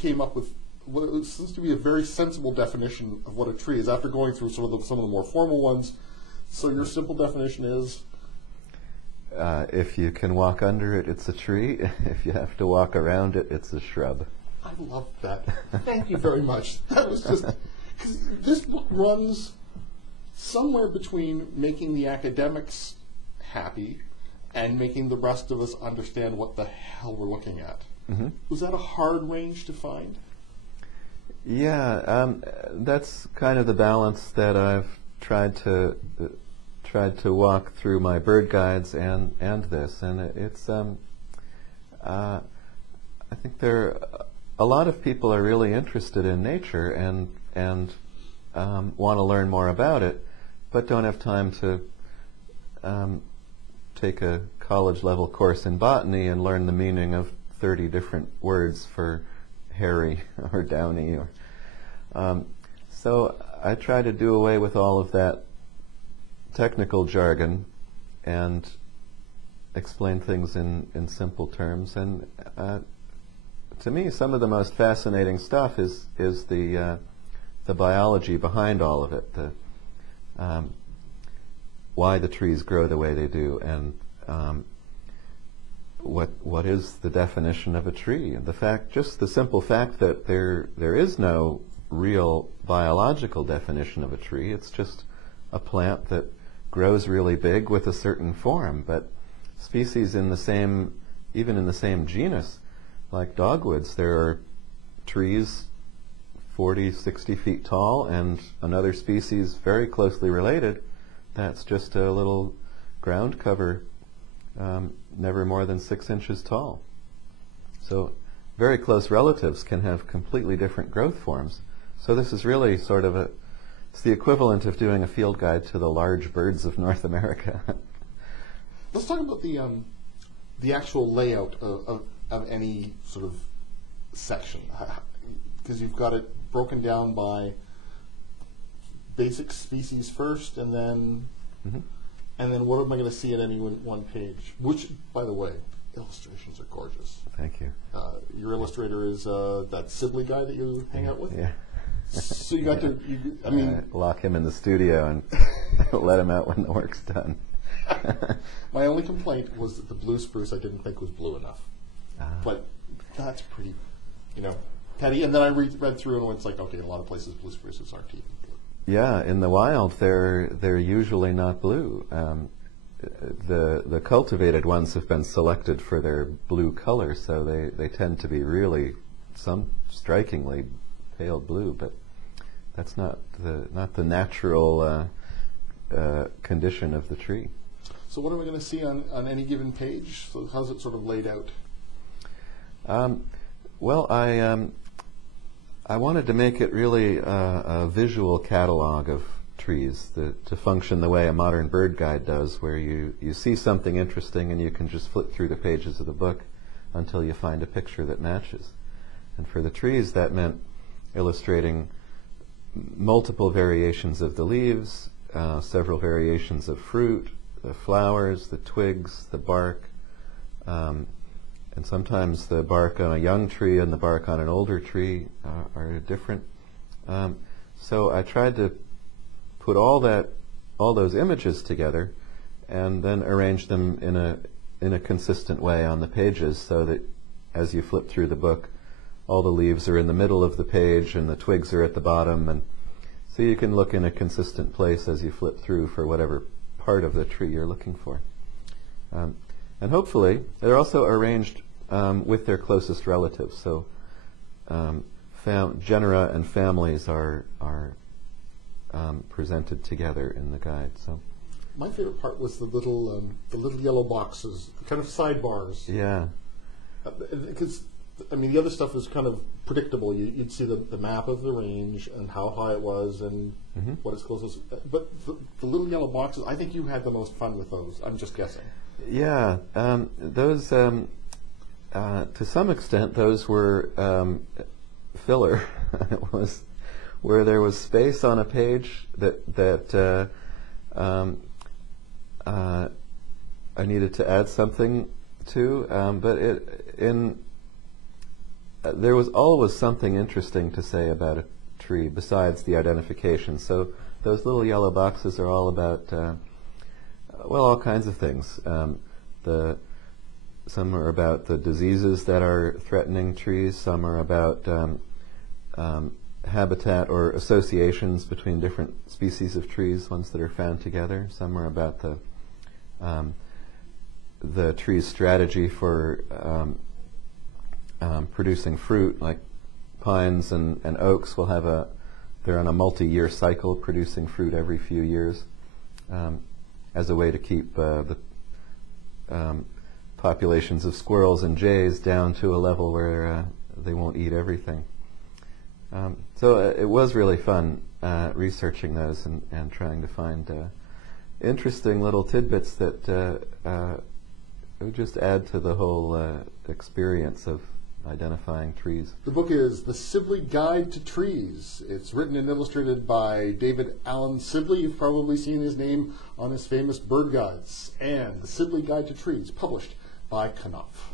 came up with what seems to be a very sensible definition of what a tree is after going through some of the more formal ones. So your simple definition is? If you can walk under it, it's a tree. If you have to walk around it, it's a shrub. I love that. Thank you very much. That was just... Because this book runs somewhere between making the academics happy and making the rest of us understand what the hell we're looking at. Mm-hmm. Was that a hard range to find? Yeah, that's kind of the balance that I've tried to walk through my bird guides and this, and it's I think a lot of people are really interested in nature and want to learn more about it, but don't have time to take a college level course in botany and learn the meaning of 30 different words for hairy or downy. So I try to do away with all of that technical jargon and explain things in simple terms. And to me, some of the most fascinating stuff is the biology behind all of it, why the trees grow the way they do, and what is the definition of a tree, and just the simple fact that there is no real biological definition of a tree. It's just a plant that grows really big with a certain form, but species even in the same genus, like dogwoods, there are trees 40, 60 feet tall, and another species very closely related that's just a little ground cover, never more than 6 inches tall. So very close relatives can have completely different growth forms. So this is really sort of it's the equivalent of doing a field guide to the large birds of North America. Let's talk about the actual layout of any sort of section, because you've got it broken down by basic species first, and then what am I going to see at any one page? Which, by the way, illustrations are gorgeous. Thank you. Your illustrator is that Sibley guy that you hang out with? Yeah. So you got to, lock him in the studio and let him out when the work's done. My only complaint was that the blue spruce I didn't think was blue enough. But that's pretty, petty. And then I read through and it's like, okay, a lot of places blue spruces aren't even blue. Yeah, in the wild they're usually not blue. The cultivated ones have been selected for their blue color, so they tend to be really some strikingly pale blue, but that's not the natural condition of the tree. So what are we going to see on any given page? So how's it sort of laid out? Well, I wanted to make it really a visual catalog of trees to function the way a modern bird guide does, where you see something interesting and you can just flip through the pages of the book until you find a picture that matches. And for the trees, that meant illustrating multiple variations of the leaves, several variations of fruit, the flowers, the twigs, the bark, and sometimes the bark on a young tree and the bark on an older tree are different. So I tried to put all those images together and then arrange them in a consistent way on the pages, so that as you flip through the book, all the leaves are in the middle of the page and the twigs are at the bottom, and so you can look in a consistent place as you flip through for whatever part of the tree you're looking for. And hopefully, they're also arranged with their closest relatives. So genera and families are presented together in the guide. So my favorite part was the little yellow boxes, kind of sidebars. Yeah. Because the other stuff is kind of predictable. You'd see the map of the range and how high it was and what its closest. But the little yellow boxes, I think you had the most fun with those. I'm just guessing. Yeah, those to some extent those were filler. It was where there was space on a page that I needed to add something to, but there was always something interesting to say about a tree besides the identification. So those little yellow boxes are all about, well, all kinds of things. Some are about the diseases that are threatening trees. Some are about habitat or associations between different species of trees, ones that are found together. Some are about the tree's strategy for producing fruit, like pines and oaks will have they're on a multi-year cycle producing fruit every few years as a way to keep the populations of squirrels and jays down to a level where they won't eat everything. So it was really fun researching those and trying to find interesting little tidbits that would just add to the whole experience of identifying trees. The book is The Sibley Guide to Trees. It's written and illustrated by David Allen Sibley. You've probably seen his name on his famous bird guides. And The Sibley Guide to Trees, published by Knopf.